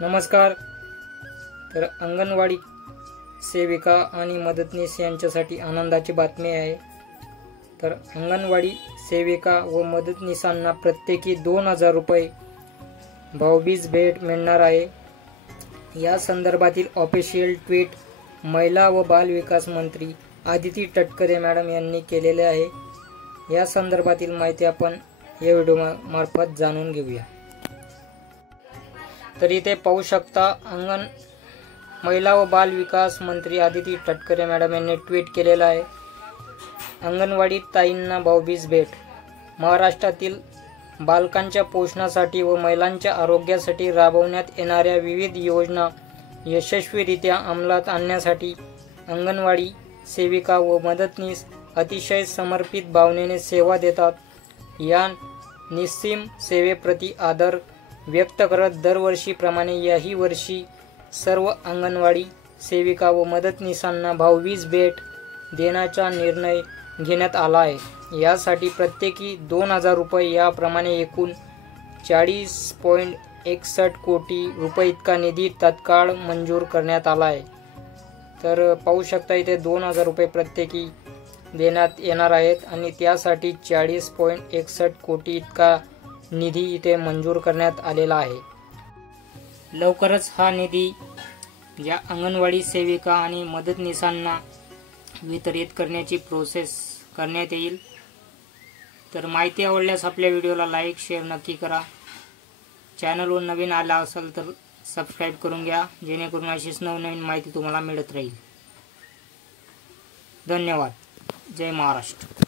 नमस्कार। तर अंगणवाडी सेविका आणि मदतनीस यांच्यासाठी आनंदाची बातमी आहे। तर अंगणवाडी सेविका व मदतनीसांना प्रत्येकी 2000 रुपये भाऊबीज भेट मिळणार आहे। या संदर्भातील ऑफिशियल ट्विट महिला व बाल विकास मंत्री आदिती तटकरे मॅडम यांनी केलेले आहे। या संदर्भातील माहिती आपण या व्हिडिओ मार्फत जाणून घेऊया। तर इथे पाहू शकता, महिला व बाल विकास मंत्री आदिती तटकरे मॅडम यांनी ट्विट केलेला आहे। अंगणवाडी ताईंना भाऊबीज भेट। महाराष्ट्रातील बालकांच्या पोषणासाठी व महिलांच्या आरोग्यासाठी राबवण्यात येणाऱ्या विविध योजना यशस्वीरित्या अंमलात आणण्यासाठी अंगणवाडी सेविका व मदतनीस अतिशय समर्पित भावनेने सेवा देतात। या निस्सीम सेवेप्रती आदर व्यक्त करत दरवर्षीप्रमाणे याही वर्षी सर्व अंगणवाडी सेविका व मदतनीसांना भाऊबीज भेट देण्याचा निर्णय घेण्यात आला आहे। यासाठी प्रत्येकी 2000 रुपये याप्रमाणे एकूण 40.61 कोटी रुपये इतका निधी तत्काळ मंजूर करण्यात आला आहे। तर पाहू शकता, इथे 2000 रुपये प्रत्येकी देण्यात येणार आहेत आणि त्यासाठी 40.61 कोटी इतका निधी इथे मंजूर करण्यात आलेला आहे। लवकरच हा निधी या अंगणवाडी सेविका आणि मदतनीसांना वितरित करण्याची प्रोसेस करण्यात येईल। तर माहिती आवडल्यास आपल्या व्हिडिओला लाईक शेअर नक्की करा। चॅनलवर नवीन आला असेल तर सबस्क्राईब करून घ्या, जेणेकरून अशीच नवनवीन माहिती तुम्हाला मिळत राहील। धन्यवाद। जय महाराष्ट्र।